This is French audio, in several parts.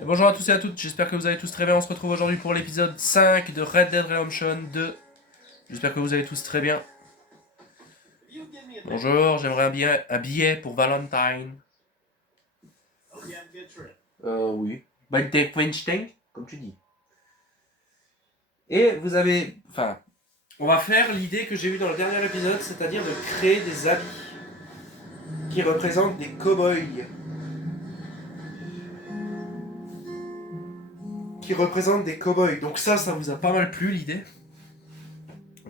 Et bonjour à tous et à toutes, j'espère que vous allez tous très bien. On se retrouve aujourd'hui pour l'épisode 5 de Red Dead Redemption 2. J'espère que vous allez tous très bien. Bonjour, j'aimerais un billet pour Valentine. Oui. Weinstein, comme tu dis. Et vous avez... Enfin, on va faire l'idée que j'ai eue dans le dernier épisode, c'est-à-dire de créer des habits qui représentent des cow-boys. Donc ça vous a pas mal plu l'idée.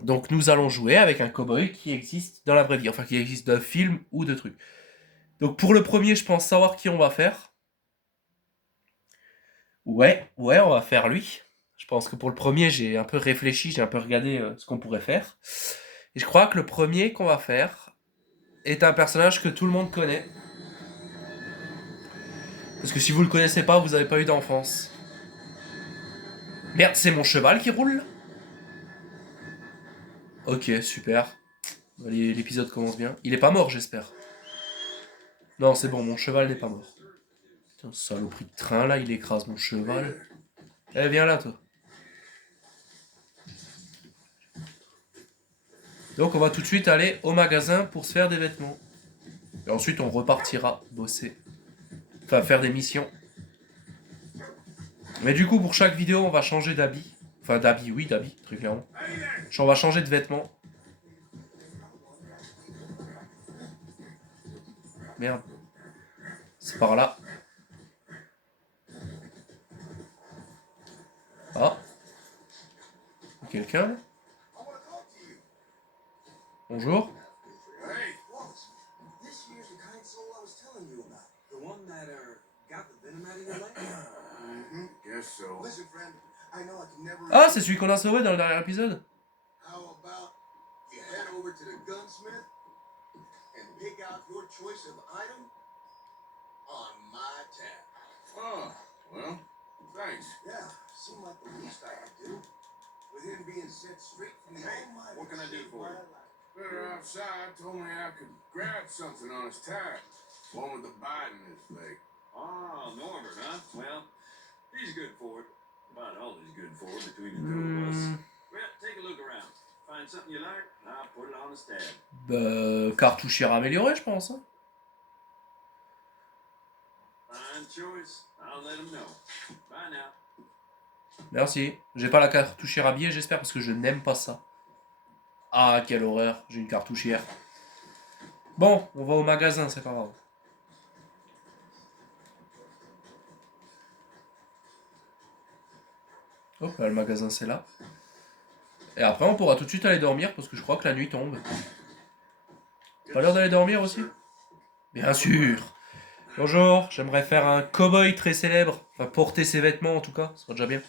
Donc nous allons jouer avec un cowboy qui existe dans la vraie vie, enfin qui existe d'un film ou de trucs. Donc pour le premier, je pense savoir qui on va faire. Ouais, on va faire lui. Je pense que pour le premier, j'ai un peu réfléchi, j'ai un peu regardé ce qu'on pourrait faire. Et je crois que le premier qu'on va faire est un personnage que tout le monde connaît. Parce que si vous le connaissez pas, vous avez pas eu d'enfance. Merde, c'est mon cheval qui roule. Ok, super. L'épisode commence bien. Il est pas mort, j'espère. Non, c'est bon, mon cheval n'est pas mort. Putain, saloperie de train là, il écrase mon cheval. Eh, viens là, toi. Donc, on va tout de suite aller au magasin pour se faire des vêtements. Et ensuite, on repartira bosser. Enfin, faire des missions. Mais du coup, pour chaque vidéo, on va changer d'habit. Enfin, d'habit, oui, d'habit, très clairement. On va changer de vêtements. Merde. C'est par là. Ah. Quelqu'un là? Bonjour. Ah, c'est celui qu'on a sauvé dans le dernier épisode. Oh, well, thanks. Yeah, seemed like the least I could do. With him being sent straight from the Almighty. What can I do for you? Better outside told me I could grab something on his tag. One with the bite in his leg. Oh, Norbert, huh? Well, he's good for it. About all he's good for between the two of us. Well, take a look around. Find something you like, I'll put it on his tab. Cartouchière améliorée, je pense. Hein. Fine choice. I'll let him know. Bye now. Merci. J'ai pas la cartouchière habillée, j'espère, parce que je n'aime pas ça. Ah, quelle horreur. J'ai une cartouchière. Bon, on va au magasin, c'est pas grave. Hop, là, le magasin, c'est là. Et après, on pourra tout de suite aller dormir, parce que je crois que la nuit tombe. Pas l'heure d'aller dormir aussi? Bien sûr. Bonjour, j'aimerais faire un cow-boy très célèbre. Enfin, porter ses vêtements en tout cas, ça sera déjà bien.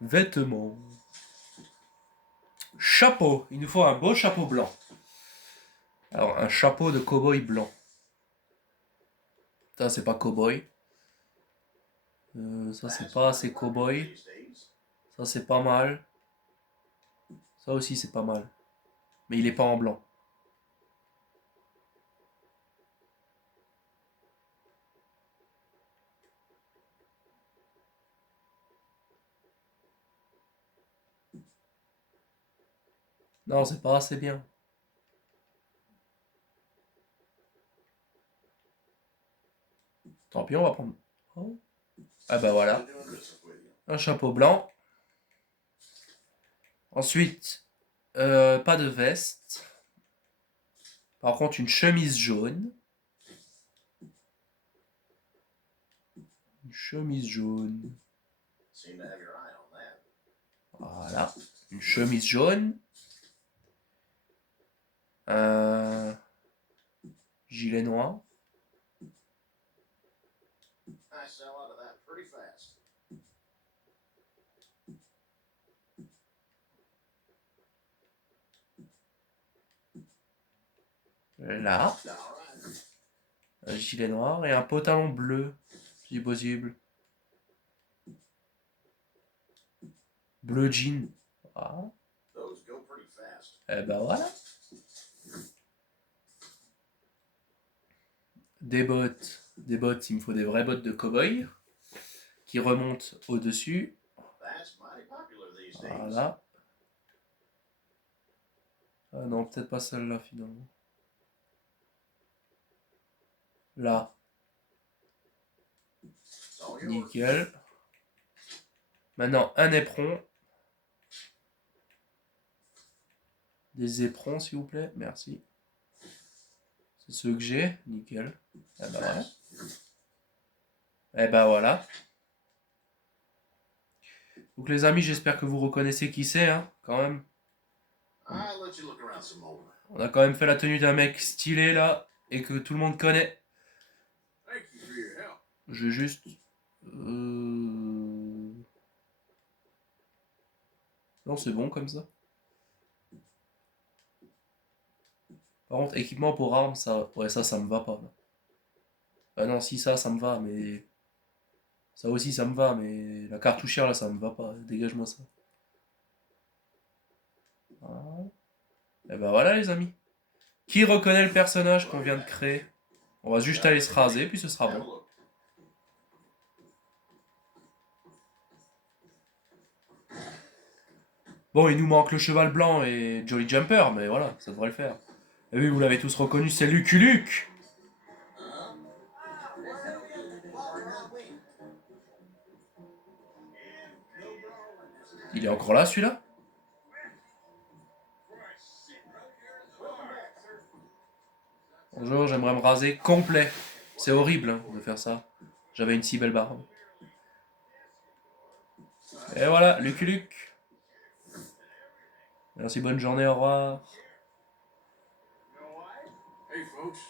Vêtements. Chapeau, il nous faut un beau chapeau blanc. Alors, un chapeau de cow-boy blanc. Ça, c'est pas cow-boy. Ça, c'est pas assez cow-boy. Ça, c'est pas mal. Ça aussi, c'est pas mal. Mais il est pas en blanc. Non, c'est pas assez bien. Tant pis, on va prendre. Oh. Ah bah voilà. Un chapeau blanc. Ensuite, pas de veste. Par contre, une chemise jaune. Une chemise jaune. Voilà. Une chemise jaune. Un gilet noir. Là. Un gilet noir et un pantalon bleu, si possible. Bleu jean. Ah. Et ben voilà. Des bottes. Des bottes, il me faut des vraies bottes de cow-boy. qui remonte au-dessus. Voilà. Ah non, peut-être pas celle-là finalement. Là. Nickel. Maintenant, un éperon. Des éperons, s'il vous plaît. Merci. C'est ceux que j'ai. Nickel. Eh ben voilà. Eh ben voilà. Donc les amis, j'espère que vous reconnaissez qui c'est, hein, quand même. On a quand même fait la tenue d'un mec stylé, là, et que tout le monde connaît. Je vais juste... Non, c'est bon comme ça. Par contre, équipement pour armes, ça... Ouais, ça me va pas. Là. Ah non, si, ça me va, mais... Ça aussi, ça me va, mais la cartouchière, là, ça me va pas. Dégage-moi ça. Voilà. Et ben voilà, les amis. Qui reconnaît le personnage qu'on vient de créer? On va juste aller se raser, puis ce sera bon. Bon, il nous manque le cheval blanc et Jolly Jumper, mais voilà, ça devrait le faire. Et oui, vous l'avez tous reconnu, c'est Lucky Luke. Il est encore là, celui-là? Bonjour, j'aimerais me raser complet. C'est horrible hein, de faire ça. J'avais une si belle barbe. Et voilà, Lucky Luke. Merci, bonne journée, au revoir. Hey, folks.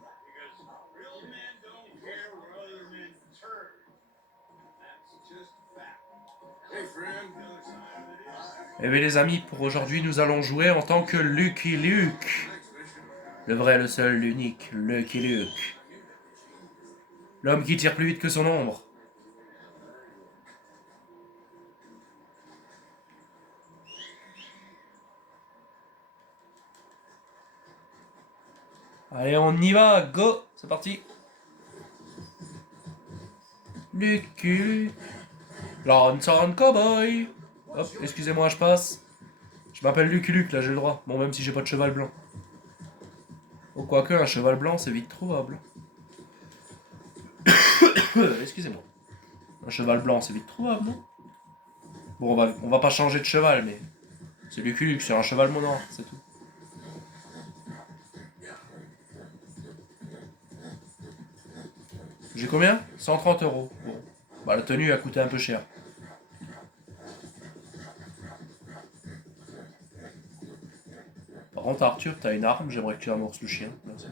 Because real men don't care where other men turn. That's just a fact. Hey, friend. Et bien les amis, pour aujourd'hui, nous allons jouer en tant que Lucky Luke. Le vrai, le seul, l'unique, Lucky Luke. L'homme qui tire plus vite que son ombre. Allez, on y va, go. C'est parti. Lucky Luke. Lanson Cowboy. Hop, excusez-moi, je passe. Je m'appelle Lucky Luke, là j'ai le droit. Bon, même si j'ai pas de cheval blanc. Oh, quoique, un cheval blanc, c'est vite trouvable. Excusez-moi. Un cheval blanc, c'est vite trouvable, non? Bon, on va pas changer de cheval, mais... C'est Lucky Luke, c'est un cheval monard, c'est tout. J'ai combien? 130 €. Bon. Bah, la tenue a coûté un peu cher. Par contre, Arthur, t'as une arme, j'aimerais que tu amorces le chien. Merci.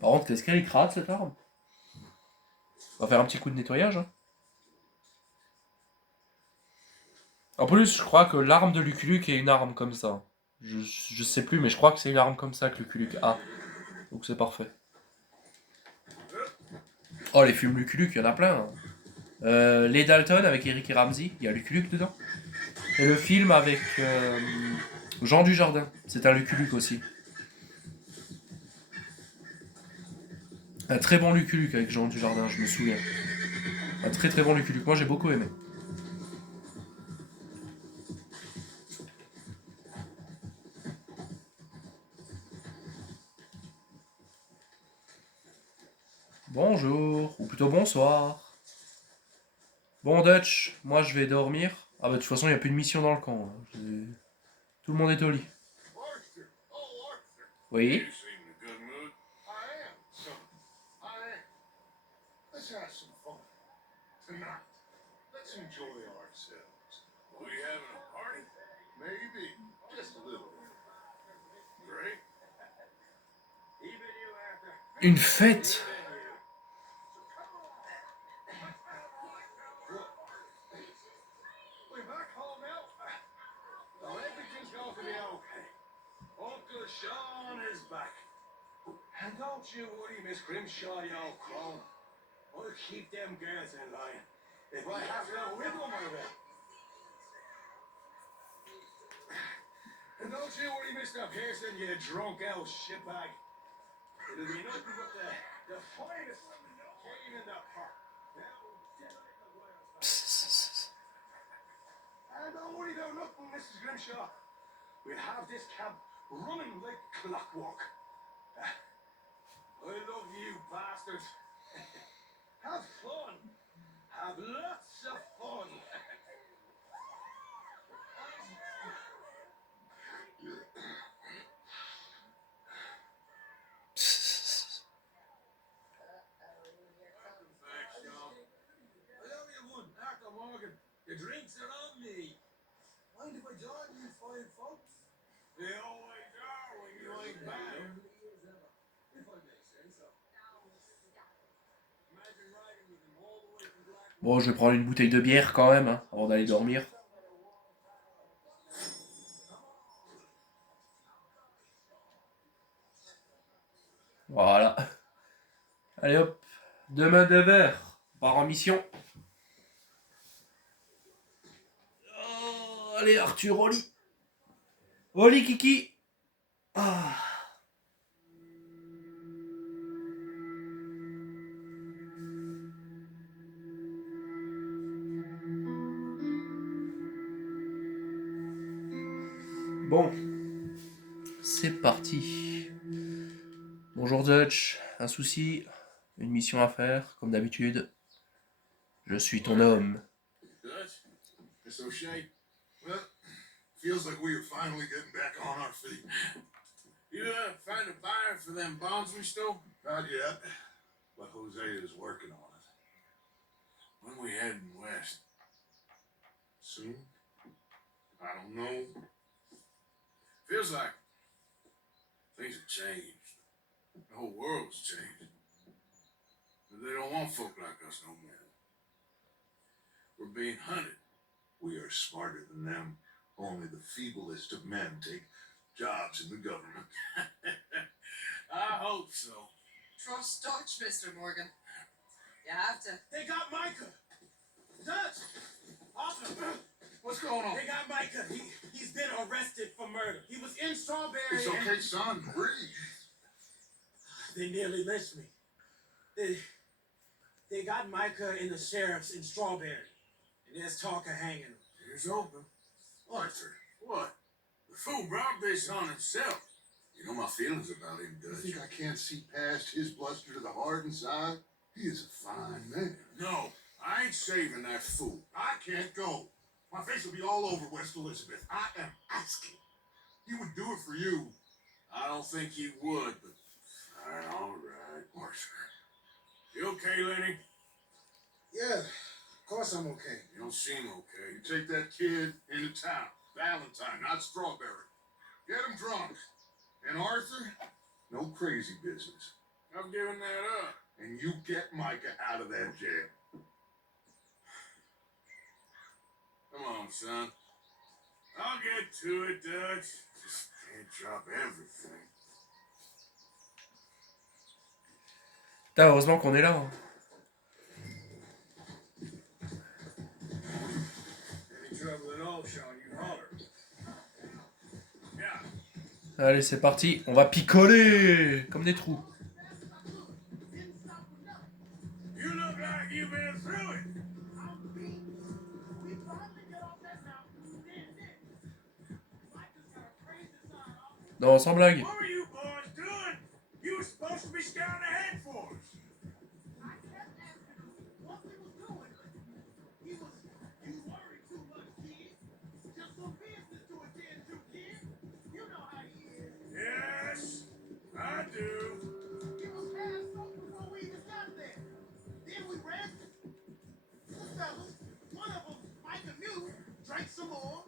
Par contre, qu'est-ce qu'elle écrase cette arme? On va faire un petit coup de nettoyage. Hein. En plus, je crois que l'arme de Lucky Luke est une arme comme ça. Je sais plus, mais je crois que c'est une arme comme ça que Lucky Luke a. Donc c'est parfait. Oh, les films Lucky Luke, il y en a plein. Hein. Les Dalton avec Eric et Ramsey, il y a Lucky Luke dedans. Et le film avec Jean Dujardin, c'est un Lucky Luke aussi. Un très bon Lucky Luke avec Jean Dujardin, je me souviens. Un très très bon Lucky Luke, moi j'ai beaucoup aimé. Bonjour, ou plutôt bonsoir. Bon Dutch, moi je vais dormir. Ah bah de toute façon il n'y a plus de mission dans le camp. Hein. Tout le monde est au lit. Oui. Une fête. Uncle Sean is back. And don't you worry, Miss Grimshaw, you old crone. I'll keep them girls in line. If I have to wiggle my way. And don't you worry, Mr. Pearson, you drunk old shitbag. It'll be nothing but the finest cane in the park. And don't worry about nothing, Mrs. Grimshaw. We'll have this cab running like clockwork. I love you, bastards. Have fun. Have lots of fun. Your drinks are on me. Mind if I join you fine folks? They always are when you ain't bad. If I may say so. Imagine riding with him all the way from Blackwater. Bon, je vais prendre une bouteille de bière quand même, hein, avant d'aller dormir. Voilà. Allez hop. Demain 9h. On part en mission. Oh, allez Arthur, au lit. Au lit, Kiki. Ah. Bon, c'est parti. Bonjour Dutch, un souci, une mission à faire, comme d'habitude. Je suis ton homme. Dutch? Miss O'Shea? Well, feels like we are finally getting back on our feet. You find a buyer for them bonds we stole? Not yet, but Jose is working on it. When we heading west? Soon? I don't know. Feels like things have changed. The whole world's changed. But they don't want folk like us no more. We're being hunted. We are smarter than them. Only the feeblest of men take jobs in the government. I hope so. Trust Dutch, Mr. Morgan. You have to. They got Micah. Dutch! Officer! What's going on? They got Micah. He's been arrested for murder. He was in Strawberry. It's okay, son. Breathe. They nearly lynched me. They got Micah in the sheriff's in Strawberry. And there's talk of hanging him. Here's open. Arthur, what? The fool brought this on himself. You know my feelings about him, Dutch. You think I can't see past his bluster to the heart inside? He is a fine man. No, I ain't saving that fool. I can't go. My face will be all over West Elizabeth. I am asking. He would do it for you. I don't think he would, but all right, Arthur. You okay, Lenny? Yeah, of course I'm okay. You don't seem okay. You take that kid into town. Valentine, not Strawberry. Get him drunk. And Arthur, no crazy business. I'm giving that up. And you get Micah out of that jail. Come on, son. I'll get to it, Dutch. Just can't drop everything. Putain, heureusement qu'on est là. Hein. Any trouble at all, Sean, you holler. Yeah. Allez, c'est parti. On va picoler comme des trous. You look like you've been through it. Non, sans blague. What were you boys doing? You were supposed to be scouting ahead for us. I kept asking him what we was doing. He was, you worry too much, kid. Just some business to attend to, kid. You know how he is. Yes, I do. He was past something before we even got there. Then we rested. Two fellas, one of them, Micah Muse, drank some more.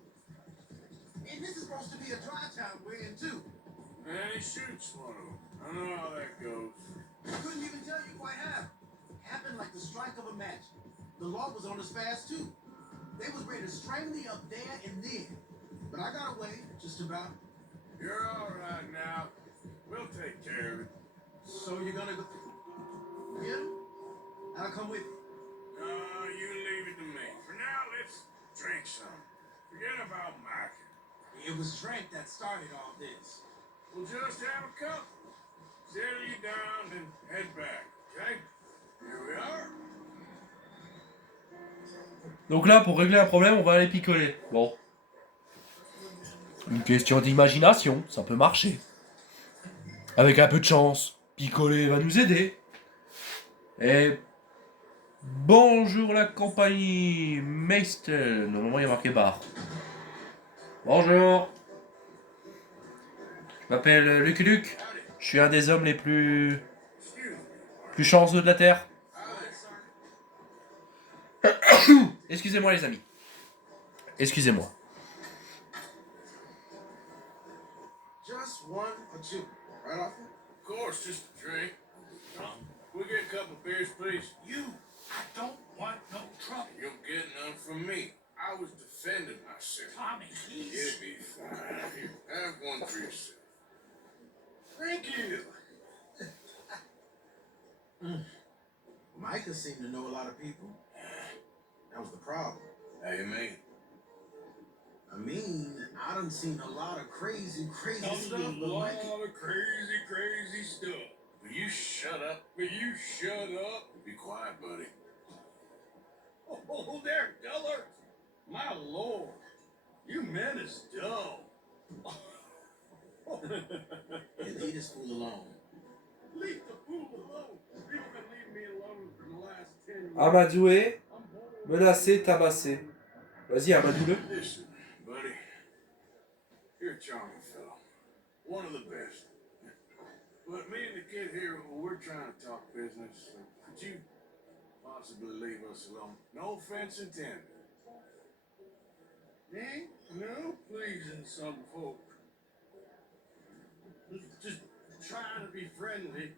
And this is supposed to be a dry town we're in, too. And he shoots one of them. I know how that goes. Couldn't even tell you quite how. Happened like the strike of a match. The law was on us fast, too. They was ready to strangle me up there and then. But I got away, just about. You're all right now. We'll take care of it. So you're gonna go get him? I'll come with you. No, you leave it to me. For now, let's drink some. Forget about Mike. He it was Drake that started all this. We'll just have a couple. Settle you down and head back, okay? Here we are. Donc là, pour régler un problème, on va aller picoler. Bon. Une question d'imagination, ça peut marcher. Avec un peu de chance, picoler va nous aider. Et... Bonjour la compagnie Meister. Normalement, il y a marqué bar. Bonjour. Je m'appelle Lucky Luke. Je suis un des hommes les plus chanceux de la Terre. Excusez-moi les amis. Excusez-moi. Just one or two, right off? Of course, just a drink. We'll get a couple beers, please. I don't want no trouble. You'll get none from me. I was defending myself. Tommy, It'll be fine. Here, have one for yourself. Thank you. Micah seemed to know a lot of people. That was the problem. How you mean? I mean, I done seen a lot of crazy stuff, but Micah... of crazy stuff. Will you shut up? Be quiet, buddy. Oh, there, Duller. My lord, you men is dull. And leave this fool alone. Leave the fool alone. You've been leaving me alone for the last 10 years. Amadoué, I'm bored. menacé, tabassé. Vas-y, Amadou-le. Listen, buddy. You're a charming fellow. One of the best. But me and the kid here, we're trying to talk business. Could you possibly leave us alone? No offense intended. Me? No pleasing some folk. Just trying to be friendly.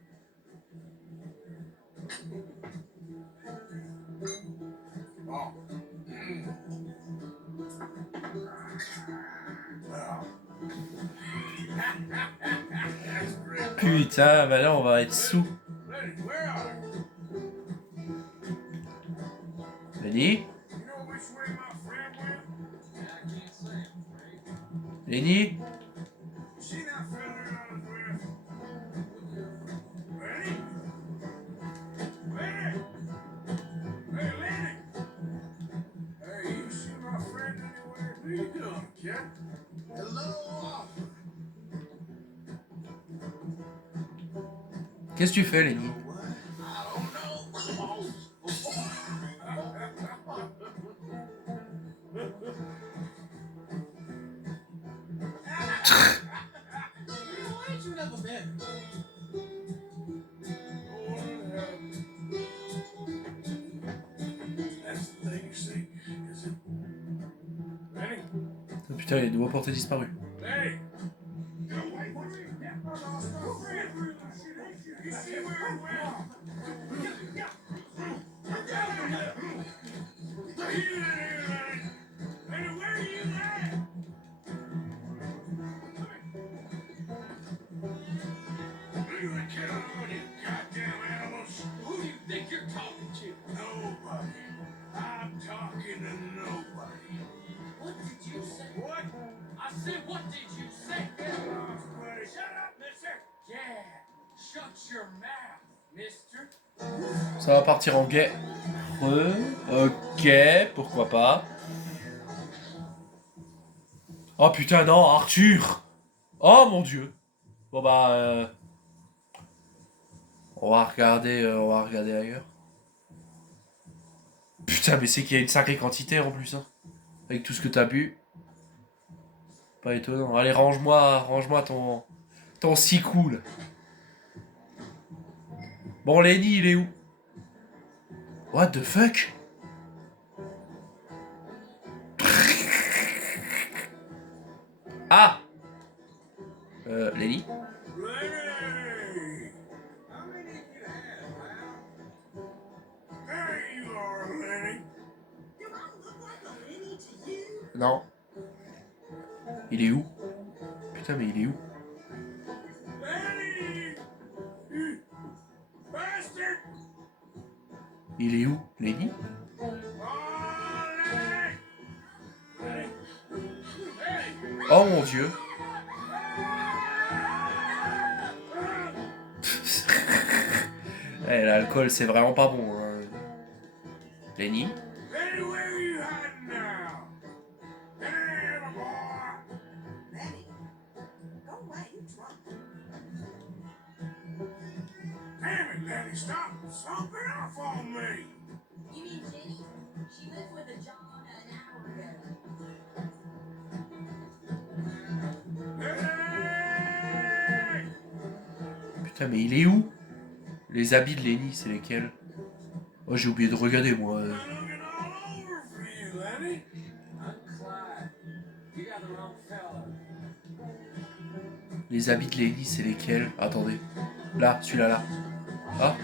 Oh. Well. That's great. Putain, bah là on va être sous. Lenny, where are you? Lenny? You know which way my friend went? I can't say, I'm afraid. Lenny? You see that fella on his left? Lenny? Lenny? Hey, Lenny! Hey, you see my friend anywhere? What are you doing, kid? Hello, Qu'est-ce que tu fais, Lenny? what? I don't know. Why ain't you never been? That's the thing you see, is it? Lenny? Oh, putain, il doit porter disparu. Lenny! Get away from me! I lost my friend! You see where he went? Where you at here, Lenny? Lenny, where are you at? Leave the kid alone, you goddamn animals! Who do you think you're talking to? Nobody. I'm talking to nobody. What did you say? What? I said, what did you say? Buddy. Shut up, mister! Yeah, shut your mouth, mister. Ça va partir en guerre. Ok, pourquoi pas. Oh putain, non, Arthur! Oh mon dieu! Bon bah... on va regarder ailleurs. Putain, mais c'est qu'il y a une sacrée quantité en plus, hein. Avec tout ce que t'as bu. Pas étonnant. Allez, range-moi ton si cool. Bon, Lenny, il est où? What the fuck? Ah! Lenny? Lenny! How many did you have, pal? There you are, Lenny. Do I look like a Lenny to you? Non. Il est où? Putain, mais il est où? Lenny! You bastard! Il est où? Lenny? Oh, Lenny! Lenny! Lenny! Oh mon yeux. Eh, l'alcool, c'est vraiment pas bon. Hein. Lenny. Lenny, where are you hiding now? Hey, my boy! Lenny, go away, you drunk. Damn it, Lenny, stop stomping off on me! You mean Jenny? She left with a John an hour ago. Hey! Putain, mais il est où? Les habits de Lenny, c'est lesquels? Oh, j'ai oublié de regarder, moi. I'm looking all over for you, Lenny. I'm Clyde. You got the wrong fella. Les habits de Lenny, c'est lesquels? Attendez. Là, celui-là, là. Ah.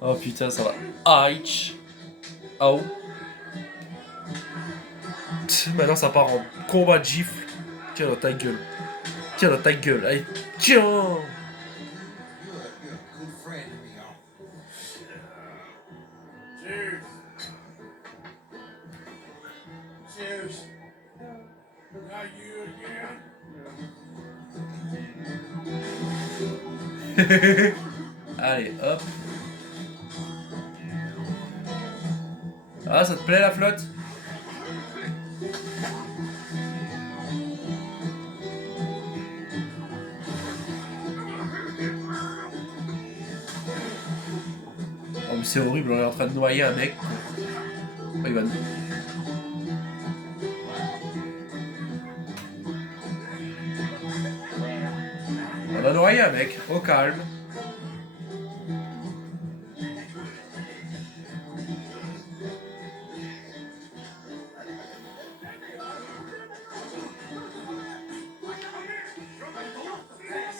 Oh putain, ça va. Aïe. Oh. Maintenant, ça part en combat de gifle. Tiens dans ta gueule. Tiens dans ta gueule. Allez, tiens. You're a good friend to me, Cheers. Cheers. Not you again? Allez, hop. Ah, ça te plaît la flotte? Oh, mais c'est horrible, on est en train de noyer un mec. Oh, il va... On a noyé un mec, au calme.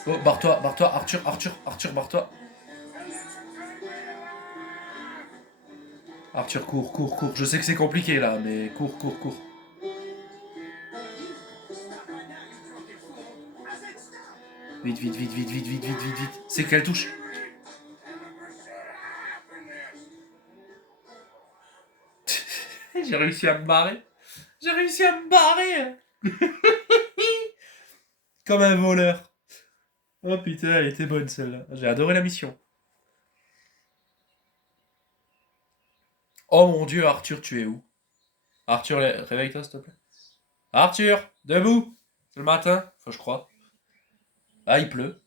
Oh, barre-toi, Arthur, barre-toi. Arthur, cours. Je sais que c'est compliqué là, mais cours. Vite. C'est quelle touche? J'ai réussi à me barrer. Comme un voleur. Oh putain, elle était bonne celle-là. J'ai adoré la mission. Oh mon dieu, Arthur, tu es où? Arthur, réveille-toi s'il te plaît. Arthur, debout. C'est le matin, enfin je crois. Ah, il pleut.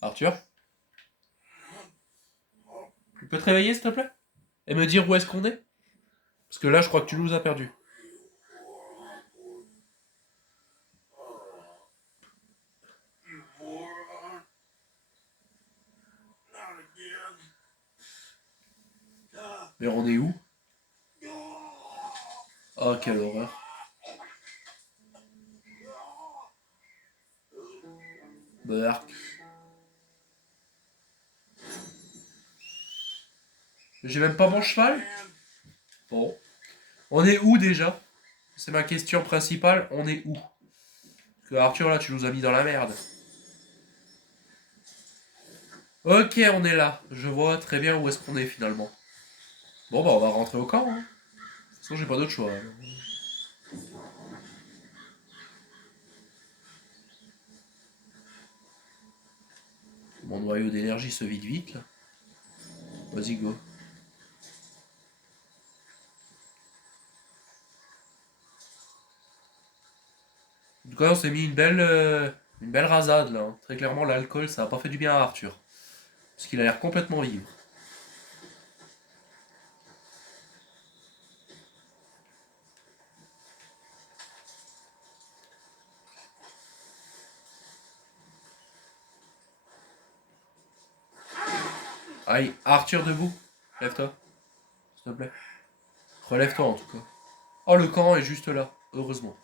Arthur? Tu peux te réveiller s'il te plaît? Et me dire où est-ce qu'on est? Parce que là, je crois que tu nous as perdus. You moron. Not again. Mais on est où? Oh, quelle horreur. Berk. J'ai même pas mon cheval? Bon. On est où déjà? C'est ma question principale. On est où? Parce que Arthur, là, tu nous as mis dans la merde. Ok, on est là. Je vois très bien où est-ce qu'on est finalement. Bon, bah, on va rentrer au camp. Hein. De toute façon, j'ai pas d'autre choix. Mon noyau d'énergie se vide vite, là. Vas-y, go. En tout cas, on s'est mis une belle rasade, là. Hein. Très clairement, l'alcool, ça a pas fait du bien à Arthur. Parce qu'il a l'air complètement ivre. Aïe, Arthur, debout. Lève-toi. S'il te plaît. Relève-toi, en tout cas. Oh, le camp est juste là. Heureusement.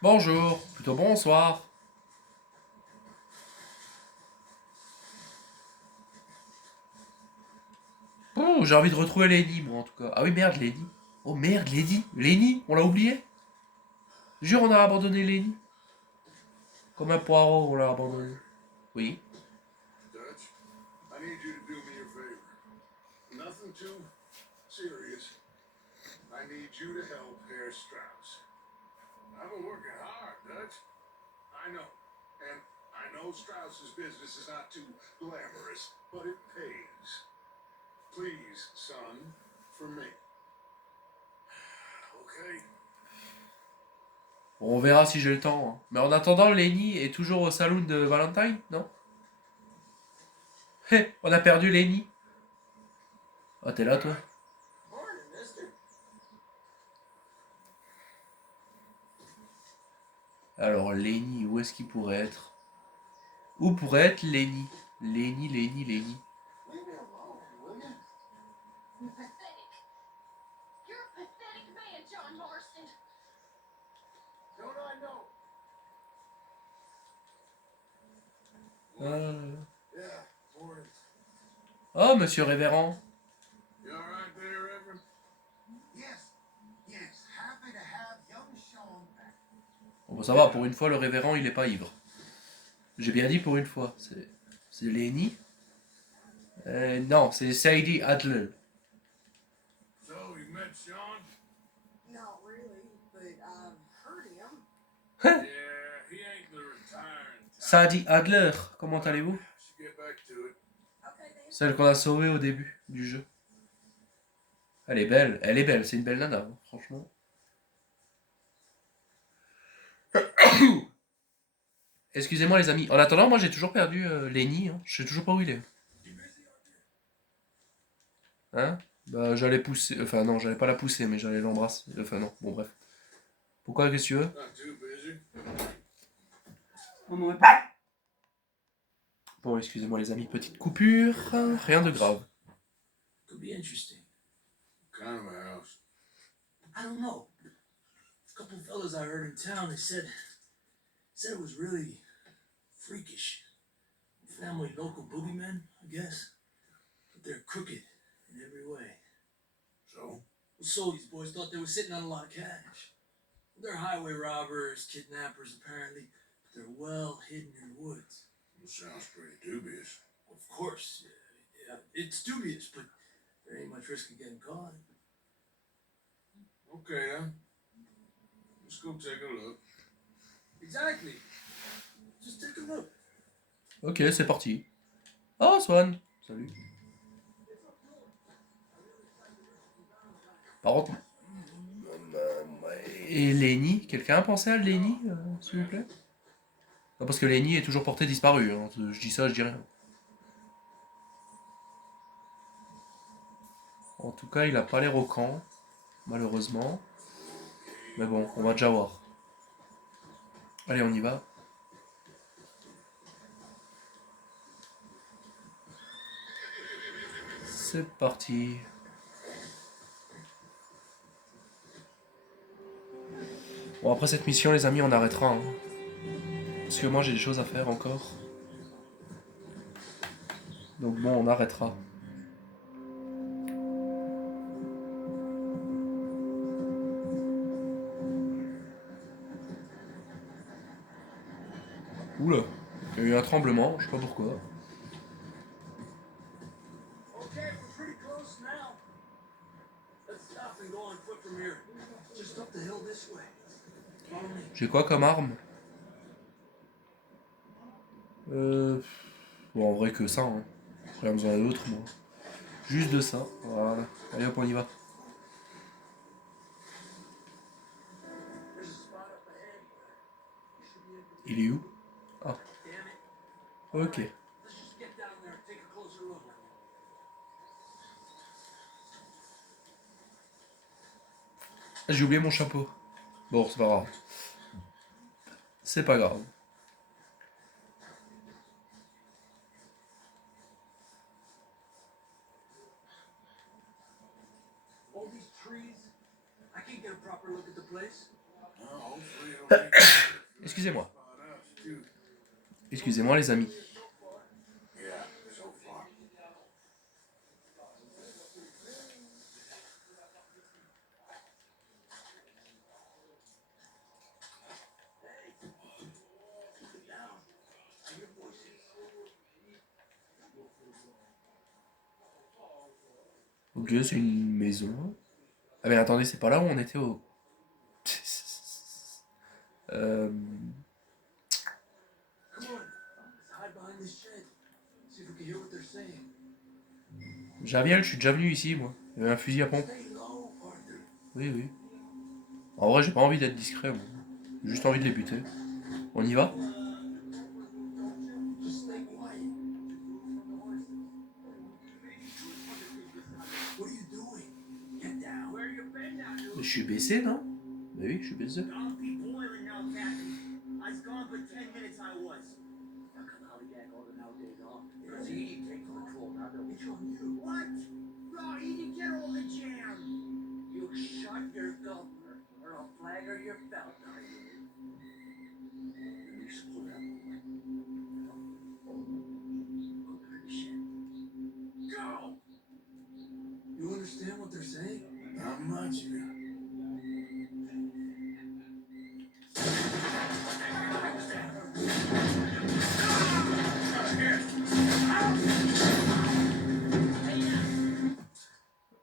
Bonjour. Plutôt bonsoir. Oh, j'ai envie de retrouver Lenny, moi, en tout cas. Ah oui, merde, Lenny. Oh merde, Lenny, on l'a oublié. Jure, on a abandonné Lenny. Comme un poireau, on l'a abandonné. Oui. Dutch, I need you to do me a favor. Nothing too serious. I need you to help Herr Strauss. I've been working hard, Dutch. I know. And I know Strauss's business is not too glamorous, but it pays. Please, son, for me. Okay? Bon, on verra si j'ai le temps. Hein. Mais en attendant, Lenny est toujours au saloon de Valentine, non? Hé, on a perdu Lenny. Ah, t'es là, toi? Morning, mister. Alors, Lenny, où est-ce qu'il pourrait être? Où pourrait être Lenny? Lenny. Leave me alone, will you? You're pathetic. You're a pathetic man, John Marston. Don't I know? Yeah, morning. Oh, monsieur révérend. You all right there, Reverend? Yes, yes, happy to have young Sean back. Bon, bah, ça va, pour une fois, le révérend, il est pas ivre. J'ai bien dit pour une fois. C'est Lenny? Non, c'est Sadie Adler. So, you met Sean? Not really, but I've heard him. Yeah, he ain't the retiring type. Sadie Adler, comment allez-vous? Should get back to it. Okay then. Celle qu'on a sauvée au début du jeu. Elle est belle, c'est une belle nana, hein, franchement. Excusez-moi les amis, en attendant, moi j'ai toujours perdu Lenny, hein. Je sais toujours pas où il est. Hein? Bah j'allais pousser, enfin non, j'allais pas la pousser, mais j'allais l'embrasser. Enfin non, bon bref. Pourquoi, qu'est-ce que tu veux? Not too busy. Bon, excusez-moi les amis, petite coupure, rien de grave. Could be interesting. Kind of a house. I don't know. A couple fellas I heard in town, they said it was really freakish. Family local boogeymen, I guess. But they're crooked in every way. So? So these boys thought they were sitting on a lot of cash. They're highway robbers, kidnappers apparently, but they're well hidden in the woods. It sounds pretty dubious. Of course, yeah, it's dubious, but there ain't much risk of getting caught. Okay, then. Let's go take a look. Exactly. Just take a look. Ok, c'est parti. Oh, Swan, salut. Par contre... Et Lenny, quelqu'un a pensé à Lenny, s'il vous plaît? Non, parce que Lenny est toujours porté disparu, hein. Je dis ça, je dis rien. En tout cas, il a pas l'air au camp, malheureusement. Mais bon, on va déjà voir. Allez, on y va. C'est parti. Bon, après cette mission, les amis, on arrêtera. Hein. Parce que moi, j'ai des choses à faire encore. Donc bon, on arrêtera. Oula, il y a eu un tremblement, je sais pas pourquoi. Okay, we're pretty close now. Let's stop and go on foot from here. Just up the hill this way. Follow me. J'ai quoi comme arme? Bon, en vrai que ça, hein. Rien besoin d'autre, moi. Juste de ça, voilà. Allez hop, on y va. There's a spot up ahead. You should be able to... Il est où? Ah, Damn it. ok. Let's just get down there and take a closer look. J'ai oublié mon chapeau. Bon, c'est pas grave. C'est pas grave. All these trees. I can't get a proper look at the place. No, hopefully it'll make Excusez-moi. spot us, too. Excusez-moi, les amis. Yeah, so far. Ok, c'est une maison. Ah mais attendez, c'est pas là où on était au... Euh, Come on, let's hide behind this shed. See if we can hear what they're saying. Javiel, je suis déjà venu ici, moi. Il y avait un fusil à pompe. Stay low, partner. Oui, oui. En vrai, j'ai pas envie d'être discret, moi. J'ai juste envie de les buter. On y va? Just stay quiet. What are you doing? Get down. Where you been now, dude? Je suis baissé, non? Mais oui, je suis baissé. Don't be boiling now, Captain. I was gone for 10 minutes, I was. How come Hollygag ordered nowadays off? Because he takes control. Now they'll be on you. What? No, he didn't get all the jam. You shut your governor, or I'll flagger your belt, are you? You split up. Go behind the shed. Go! You understand what they're saying? Not much.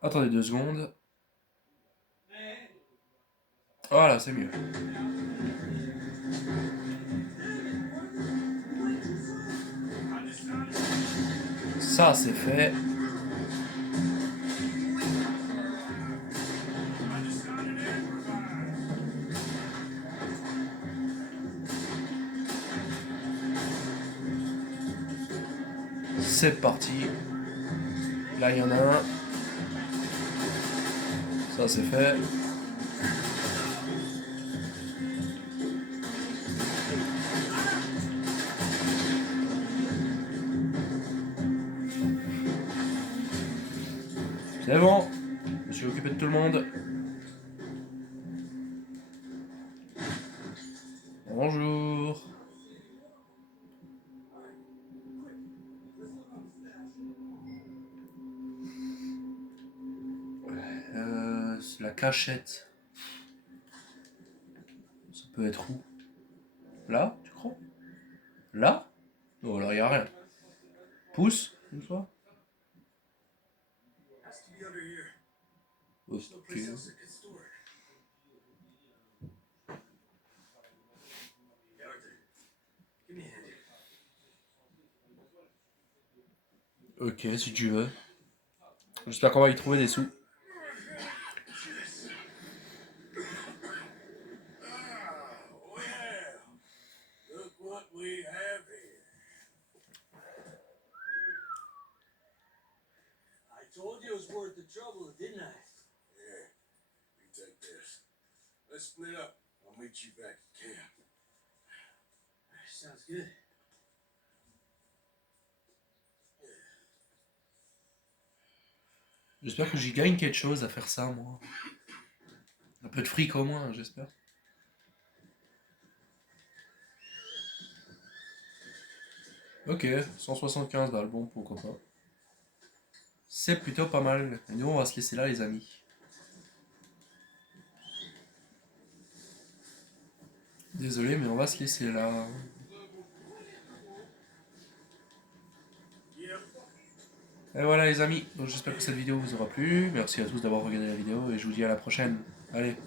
Attendez 2 secondes. Voilà, c'est mieux. Ça, c'est fait. C'est parti. Là, il y en a un. Ça, c'est fait. C'est bon. Je me suis occupé de tout le monde. Bonjour. C'est la cachette. Ça peut être où? Là, tu crois? Là? Non, alors il n'y a rien. Pousse, une fois. Has to be under here. Ok. There's no place else that can store it. Yeah, Arthur. Give me a hand here. Ok, si tu veux. J'espère qu'on va y trouver des sous. Well, look what we have here. I told you it was worth the trouble, didn't I? Yeah, you take this. Let's split up. I'll meet you back at camp. Sounds good. J'espère que j'y gagne quelque chose à faire ça, moi. Un peu de fric au moins, j'espère. Ok, 175 balles, bon, pourquoi pas. C'est plutôt pas mal. Et nous, on va se laisser là, les amis. Désolé, mais on va se laisser là. Et voilà les amis, donc j'espère que cette vidéo vous aura plu. Merci à tous d'avoir regardé la vidéo et je vous dis à la prochaine. Allez,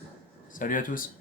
salut à tous.